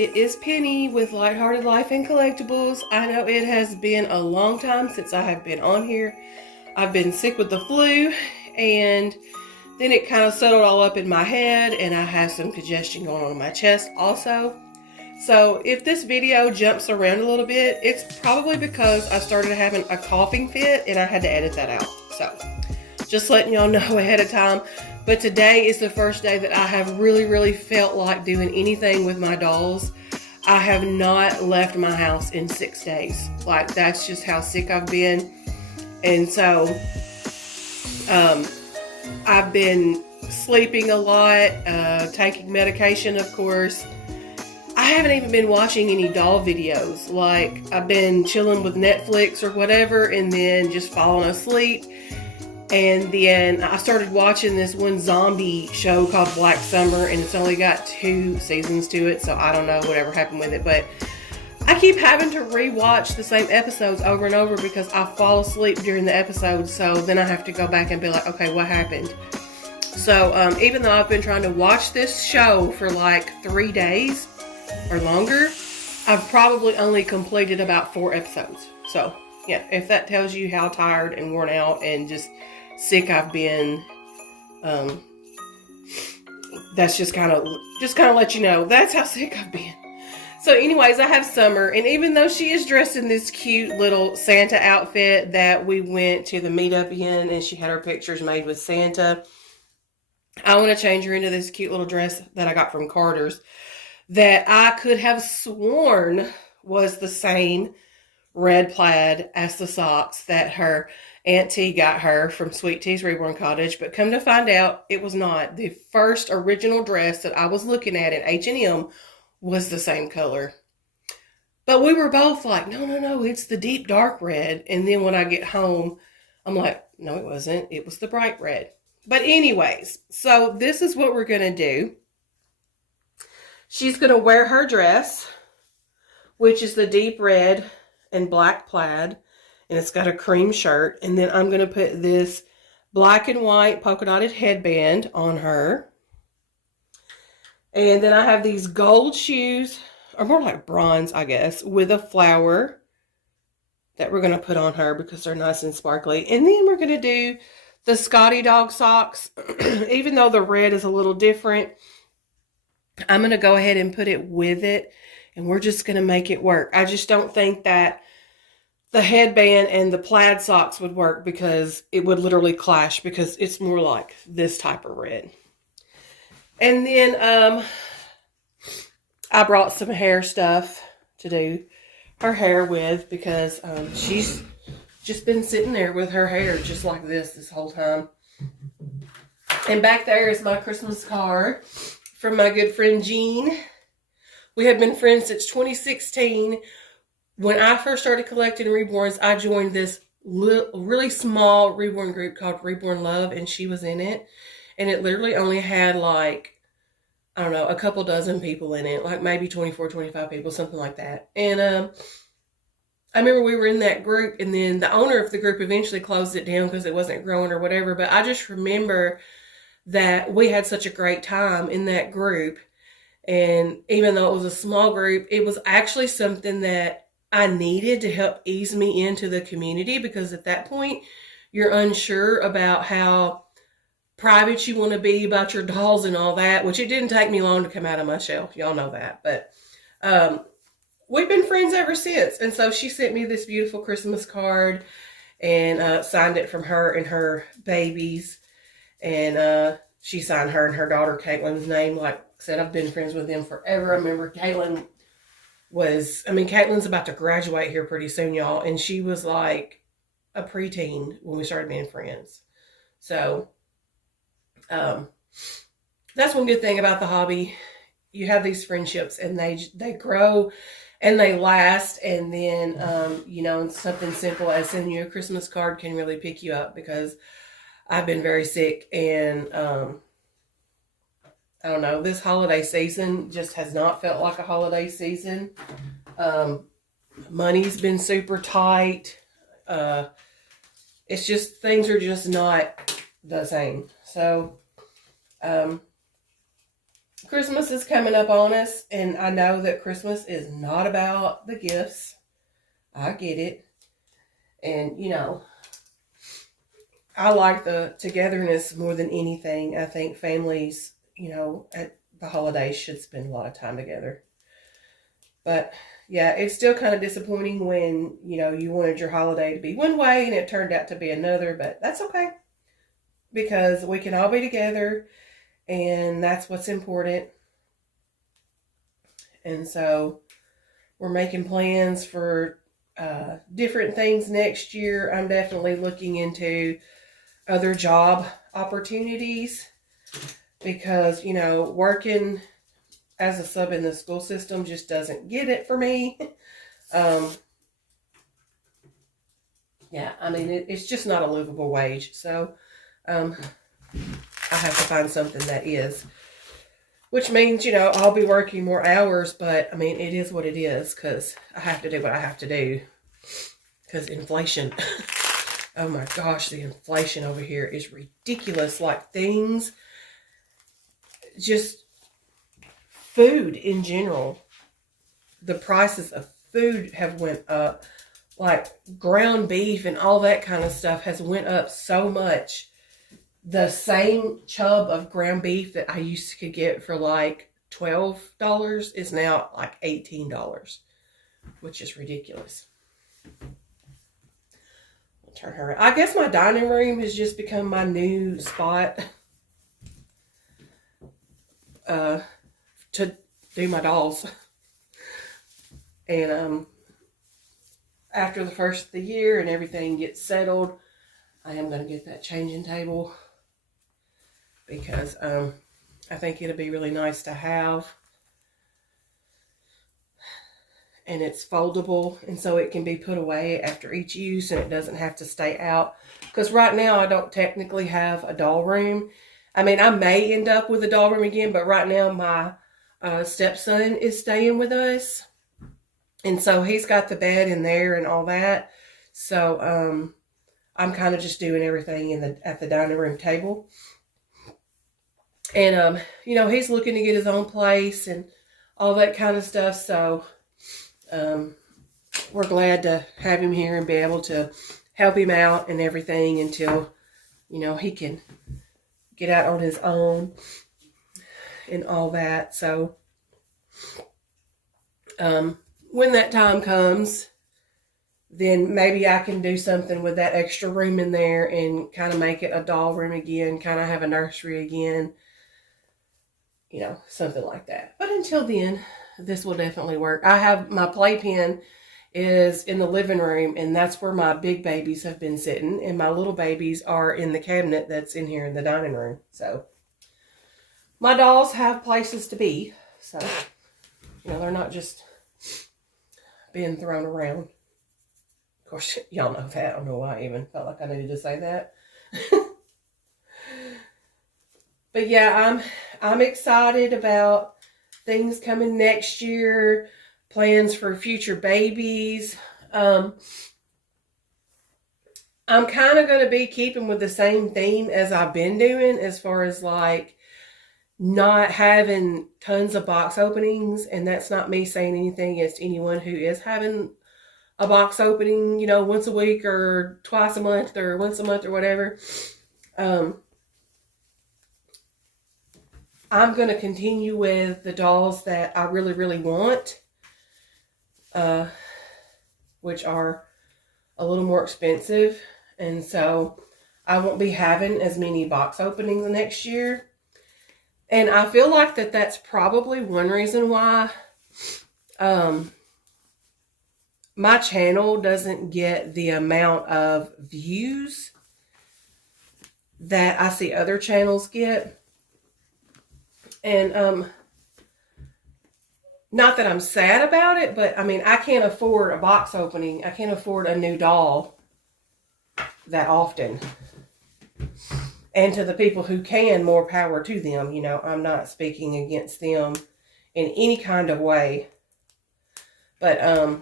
it is Penny with Lighthearted Life and Collectibles. I know it has been a long time since I have been on here. I've been sick with the flu, and then it kind of settled all up in my head, and I have some congestion going on in my chest also. So if this video jumps around a little bit, it's probably because I started having a coughing fit and I had to edit that out. So just letting y'all know ahead of time. But today is the first day that I have really felt like doing anything with my dolls. I have not left my house in 6 days. Like, that's just how sick I've been. And so I've been sleeping a lot, taking medication, of course. I haven't even been watching any doll videos. Like, I've been chilling with Netflix or whatever and then just falling asleep. And then I started watching this one zombie show called Black Summer, and it's only got 2 seasons to it, so I don't know whatever happened with it. But I keep having to rewatch the same episodes over and over because I fall asleep during the episode, so then I have to go back and be like, okay, what happened? So even though I've been trying to watch this show for like 3 days or longer, I've probably only completed about 4 episodes. So yeah, if that tells you how tired and worn out and just sick I've been, that's just kind of let you know that's how sick I've been. So anyways, I have Summer, and even though she is dressed in this cute little Santa outfit that we went to the meetup in, and she had her pictures made with Santa, I want to change her into this cute little dress that I got from Carter's that I could have sworn was the same red plaid as the socks that her Aunt T got her from Sweet Tea's Reborn Cottage, but come to find out, it was not. The first original dress that I was looking at in H&M was the same color. But we were both like, no, it's the deep dark red. And then when I get home, I'm like, no, it wasn't. It was the bright red. But anyways, so this is what we're going to do. She's going to wear her dress, which is the deep red and black plaid, and it's got a cream shirt, and then I'm going to put this black and white polka dotted headband on her, and then I have these gold shoes, or more like bronze, I guess, with a flower that we're going to put on her because they're nice and sparkly. And then we're going to do the Scotty dog socks. Even though the red is a little different, I'm going to go ahead and put it with it, and we're just going to make it work. I just don't think that the headband and the plaid socks would work because it would literally clash because it's more like this type of red. And then I brought some hair stuff to do her hair with because she's just been sitting there with her hair just like this whole time. And back there is my Christmas card from my good friend Jean. We have been friends since 2016. When I first started collecting reborns, I joined this really small reborn group called Reborn Love, and she was in it. And it literally only had like, I don't know, a couple dozen people in it, like maybe 24, 25 people, something like that. And I remember we were in that group, and then the owner of the group eventually closed it down because it wasn't growing or whatever. But I just remember that we had such a great time in that group. And even though it was a small group, it was actually something that I needed to help ease me into the community, because at that point, you're unsure about how private you want to be about your dolls and all that, which it didn't take me long to come out of my shell. Y'all know that. But we've been friends ever since. And so she sent me this beautiful Christmas card and signed it from her and her babies. And she signed her and her daughter Caitlin's name. Like I said, I've been friends with them forever. I remember Caitlin's about to graduate here pretty soon, y'all. And she was like a preteen when we started being friends. So that's one good thing about the hobby. You have these friendships and they grow and they last. And then, something simple as sending you a Christmas card can really pick you up, because I've been very sick, and I don't know, this holiday season just has not felt like a holiday season. Money's been super tight. It's just, things are just not the same. So, Christmas is coming up on us, and I know that Christmas is not about the gifts. I get it. And, I like the togetherness more than anything. I think families, at the holidays should spend a lot of time together. But yeah, it's still kind of disappointing when, you wanted your holiday to be one way and it turned out to be another, but that's okay because we can all be together and that's what's important. And so we're making plans for different things next year. I'm definitely looking into other job opportunities because, working as a sub in the school system just doesn't get it for me. Yeah, I mean, it's just not a livable wage. So I have to find something that is. Which means, I'll be working more hours, but I mean, it is what it is because I have to do what I have to do because inflation. Oh my gosh, the inflation over here is ridiculous. Like things, just food in general, the prices of food have went up. Like ground beef and all that kind of stuff has went up so much. The same chub of ground beef that I used to get for like $12 is now like $18, which is ridiculous. I'll turn her around. I guess my dining room has just become my new spot to do my dolls. And after the first of the year and everything gets settled, I am going to get that changing table because I think it'll be really nice to have. And it's foldable, and so it can be put away after each use, and it doesn't have to stay out. Because right now, I don't technically have a doll room. I mean, I may end up with a doll room again, but right now, my stepson is staying with us. And so he's got the bed in there and all that. So I'm kind of just doing everything at the dining room table. And, he's looking to get his own place and all that kind of stuff. So we're glad to have him here and be able to help him out and everything until, he can get out on his own and all that. So when that time comes, then maybe I can do something with that extra room in there and kind of make it a doll room again, kind of have a nursery again, something like that. But until then, this will definitely work. I have my playpen is in the living room, and that's where my big babies have been sitting, and my little babies are in the cabinet that's in here in the dining room. So my dolls have places to be, so they're not just being thrown around. Of course, y'all know that. I don't know why I even felt like I needed to say that. But yeah, I'm excited about things coming next year, plans for future babies. I'm kind of going to be keeping with the same theme as I've been doing as far as like not having tons of box openings. And that's not me saying anything against anyone who is having a box opening, once a week or twice a month or once a month or whatever. I'm going to continue with the dolls that I really, really want, which are a little more expensive. And so I won't be having as many box openings next year. And I feel like that's probably one reason why my channel doesn't get the amount of views that I see other channels get. And not that I'm sad about it, but I mean, I can't afford a box opening. I can't afford a new doll that often. And to the people who can, more power to them. I'm not speaking against them in any kind of way. But, I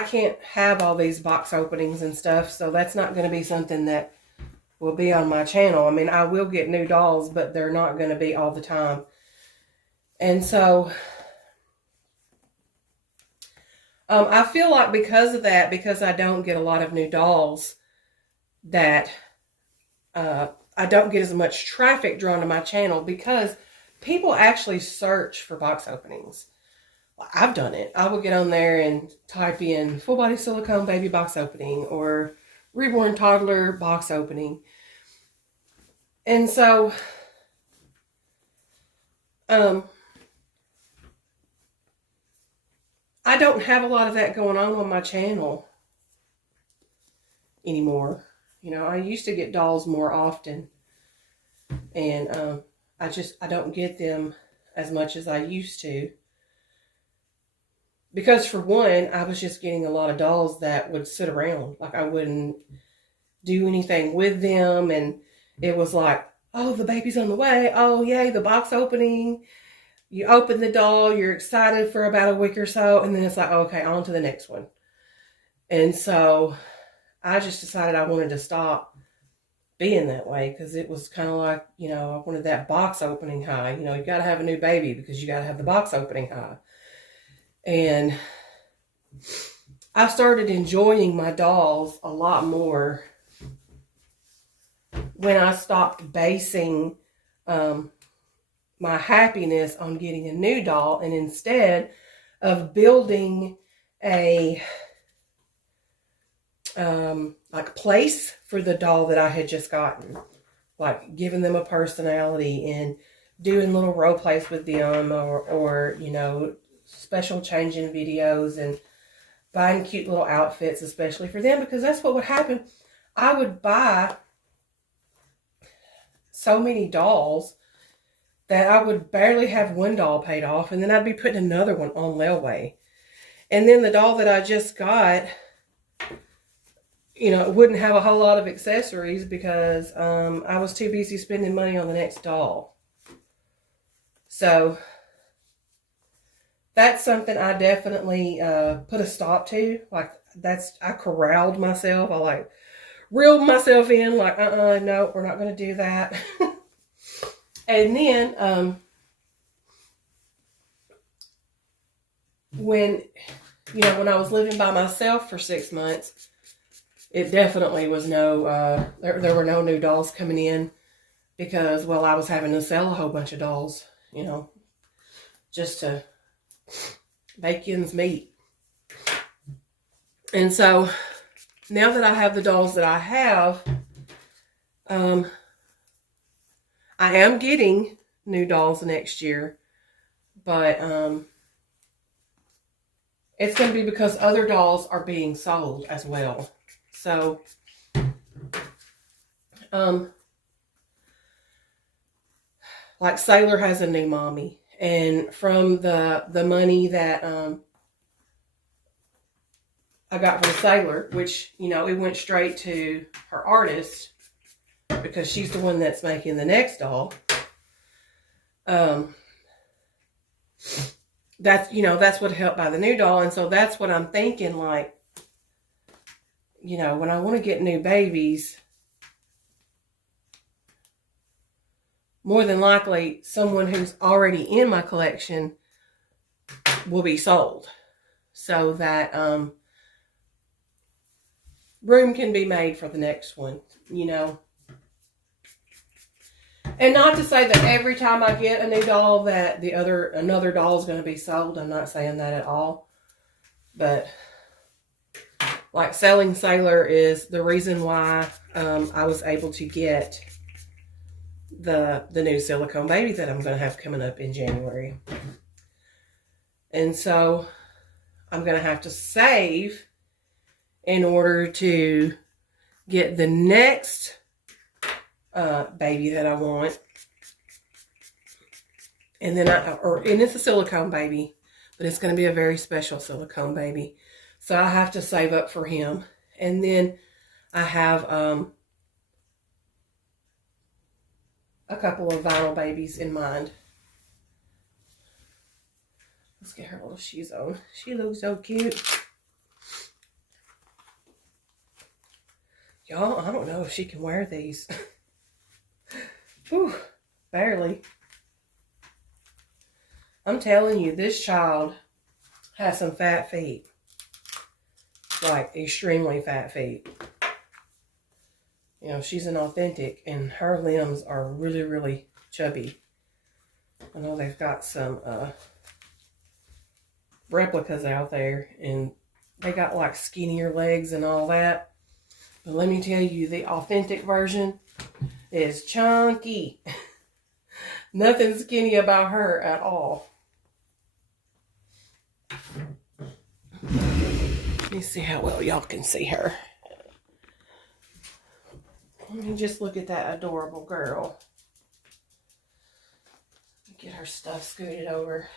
can't have all these box openings and stuff. So that's not going to be something that will be on my channel. I mean, I will get new dolls, but they're not going to be all the time. And so I feel like because of that, because I don't get a lot of new dolls, that I don't get as much traffic drawn to my channel, because people actually search for box openings. I've done it. I will get on there and type in full body silicone baby box opening or reborn toddler box opening. And so I don't have a lot of that going on my channel anymore. You know, I used to get dolls more often, and I don't get them as much as I used to. Because for one, I was just getting a lot of dolls that would sit around. Like, I wouldn't do anything with them. And it was like, oh, the baby's on the way. Oh, yay, the box opening. You open the doll, you're excited for about a week or so. And then it's like, okay, on to the next one. And so I just decided I wanted to stop being that way, because it was kind of like, you know, I wanted that box opening high. You know, you got to have a new baby because you got to have the box opening high. And I started enjoying my dolls a lot more when I stopped basing my happiness on getting a new doll, and instead of building a like place for the doll that I had just gotten, like giving them a personality and doing little role plays with them, or you know, special changing videos and buying cute little outfits, especially for them, because that's what would happen. I would buy so many dolls that I would barely have one doll paid off, and then I'd be putting another one on layaway. And then the doll that I just got, you know, it wouldn't have a whole lot of accessories because I was too busy spending money on the next doll. So that's something I definitely put a stop to. Like, I corralled myself. I like reeled myself in, like, no, we're not going to do that. And then when I was living by myself for 6 months, it definitely was there were no new dolls coming in, because, well, I was having to sell a whole bunch of dolls, you know, just to make ends meet. And so now that I have the dolls that I have, I am getting new dolls next year, but it's going to be because other dolls are being sold as well. So like Sailor has a new mommy, and from the money that I got from Sailor, which, you know, it went straight to her artist, because she's the one that's making the next doll. That's what helped buy the new doll. And so that's what I'm thinking, like, you know, when I want to get new babies, more than likely someone who's already in my collection will be sold, so that room can be made for the next one, you know. And not to say that every time I get a new doll that another doll is going to be sold. I'm not saying that at all. But like, selling Sailor is the reason why I was able to get the new silicone baby that I'm going to have coming up in January. And so I'm going to have to save in order to get the next baby that I want. And then and it's a silicone baby, but it's going to be a very special silicone baby. So I have to save up for him. And then I have a couple of vinyl babies in mind. Let's get her little shoes on. She looks so cute. Y'all, I don't know if she can wear these. Whew, barely. I'm telling you, this child has some fat feet. Like, extremely fat feet. You know, she's an authentic, and her limbs are really, really chubby. I know they've got some replicas out there, and they got like skinnier legs and all that. But let me tell you, the authentic version is chunky. Nothing skinny about her at all. Let me see how well y'all can see her. Let me just look at that adorable girl. Get her stuff scooted over.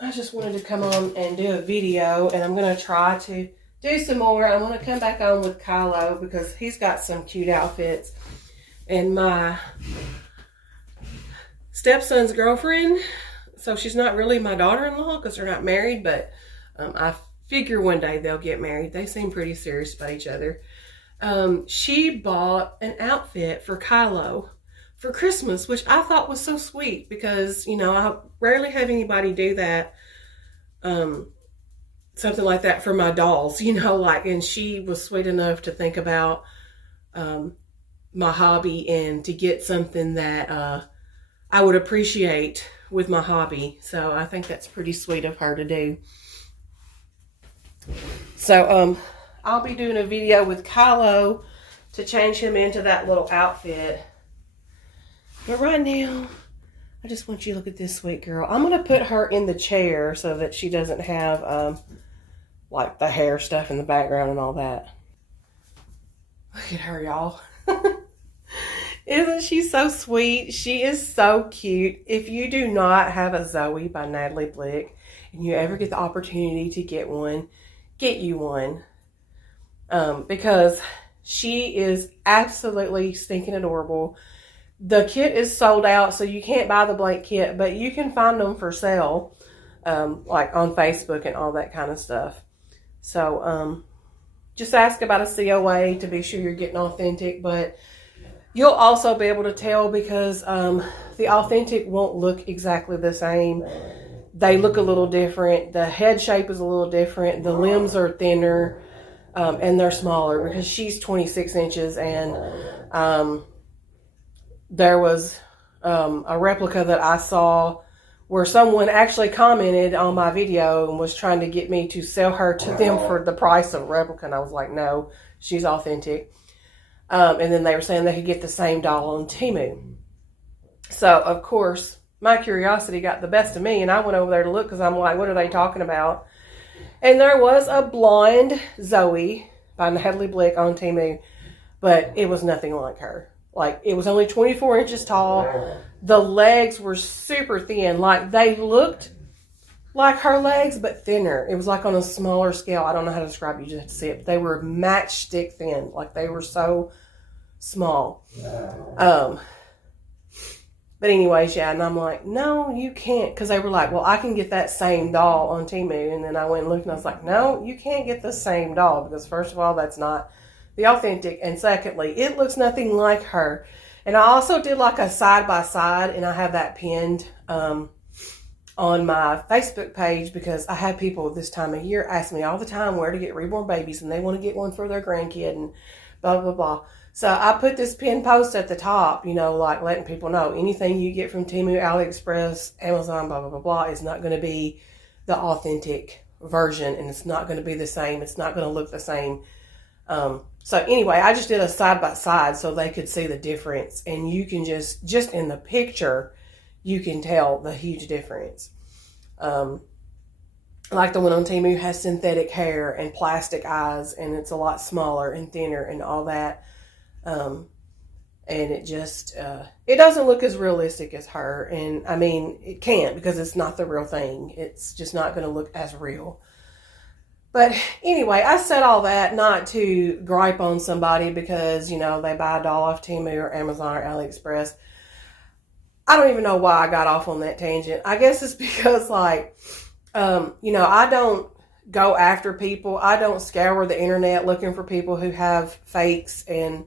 I just wanted to come on and do a video, and I'm going to try to do some more. I'm going to come back on with Kylo because he's got some cute outfits. And my stepson's girlfriend, so she's not really my daughter-in-law because they're not married, but I figure one day they'll get married. They seem pretty serious about each other. She bought an outfit for Kylo for Christmas, which I thought was so sweet because, you know, I rarely have anybody do that, something like that for my dolls, you know, like, and she was sweet enough to think about my hobby and to get something that I would appreciate with my hobby. So I think that's pretty sweet of her to do. So I'll be doing a video with Kylo to change him into that little outfit. But right now, I just want you to look at this sweet girl. I'm going to put her in the chair so that she doesn't have like the hair stuff in the background and all that. Look at her, y'all. Isn't she so sweet? She is so cute. If you do not have a Zoe by Natalie Blick and you ever get the opportunity to get one, get you one. Because she is absolutely stinking adorable. The kit is sold out, so you can't buy the blank kit, but you can find them for sale, like on Facebook and all that kind of stuff. So just ask about a COA to be sure you're getting authentic, but you'll also be able to tell because the authentic won't look exactly the same. They look a little different. The head shape is a little different. The limbs are thinner and they're smaller because she's 26 inches and there was a replica that I saw where someone actually commented on my video and was trying to get me to sell her to them for the price of a replica. And I was like, no, she's authentic. And then they were saying they could get the same doll on Temu. So, of course, my curiosity got the best of me. And I went over there to look because I'm like, what are they talking about? And there was a blonde Zoe by Natalie Blick on Temu. But it was nothing like her. Like, it was only 24 inches tall. The legs were super thin. Like, they looked like her legs, but thinner. It was like on a smaller scale. I don't know how to describe it. You just have to see it. But they were matchstick thin. Like, they were so small. But anyways, yeah. And I'm like, no, you can't. Because they were like, well, I can get that same doll on Temu. And then I went and looked and I was like, no, you can't get the same doll. Because first of all, that's not the authentic, and secondly, it looks nothing like her. And I also did like a side-by-side, and I have that pinned on my Facebook page because I have people this time of year ask me all the time where to get reborn babies, and they want to get one for their grandkid and blah, blah, blah. So I put this pinned post at the top, you know, like letting people know anything you get from Temu, AliExpress, Amazon, blah, blah, blah, blah, is not going to be the authentic version, and it's not going to be the same. It's not going to look the same. So anyway, I just did a side-by-side so they could see the difference. And you can just in the picture, you can tell the huge difference. Like the one on Temu has synthetic hair and plastic eyes, and it's a lot smaller and thinner and all that. And it just, it doesn't look as realistic as her. And I mean, it can't because it's not the real thing. It's just not going to look as real. But anyway, I said all that not to gripe on somebody because, you know, they buy a doll off Temu or Amazon or AliExpress. I don't even know why I got off on that tangent. I guess it's because, like, you know, I don't go after people. I don't scour the internet looking for people who have fakes and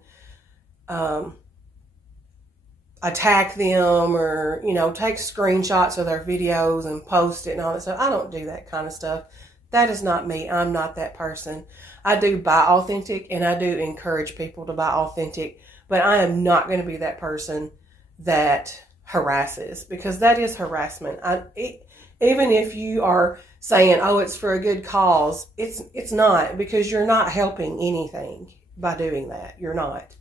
attack them, or, you know, take screenshots of their videos and post it and all that stuff. I don't do that kind of stuff. That is not me. I'm not that person. I do buy authentic, and I do encourage people to buy authentic, but I am not going to be that person that harasses, because that is harassment. Even if you are saying, oh, it's for a good cause, it's not, because you're not helping anything by doing that. You're not.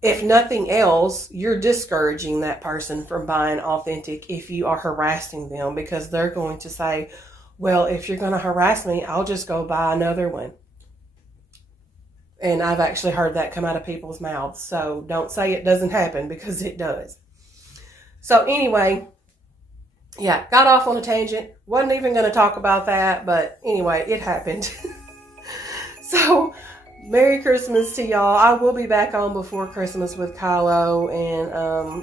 If nothing else, you're discouraging that person from buying authentic if you are harassing them, because they're going to say, well, if you're going to harass me, I'll just go buy another one. And I've actually heard that come out of people's mouths. So don't say it doesn't happen, because it does. So anyway, yeah, got off on a tangent. Wasn't even going to talk about that, but anyway, it happened. So Merry Christmas to y'all. I will be back on before Christmas with Kylo, and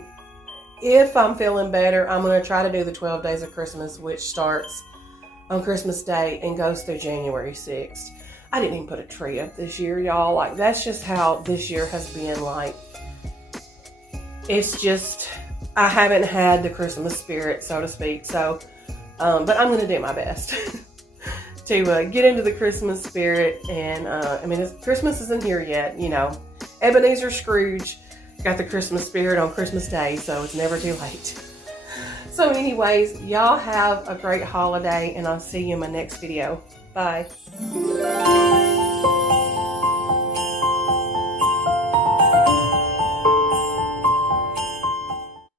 if I'm feeling better, I'm going to try to do the 12 Days of Christmas, which starts on Christmas Day and goes through January 6th. I didn't even put a tree up this year, y'all. Like, that's just how this year has been. Like, it's just, I haven't had the Christmas spirit, so to speak. So, but I'm going to do my best to get into the Christmas spirit. And, I mean, Christmas isn't here yet, you know. Ebenezer Scrooge got the Christmas spirit on Christmas Day, so it's never too late. So anyways, y'all have a great holiday, and I'll see you in my next video. Bye.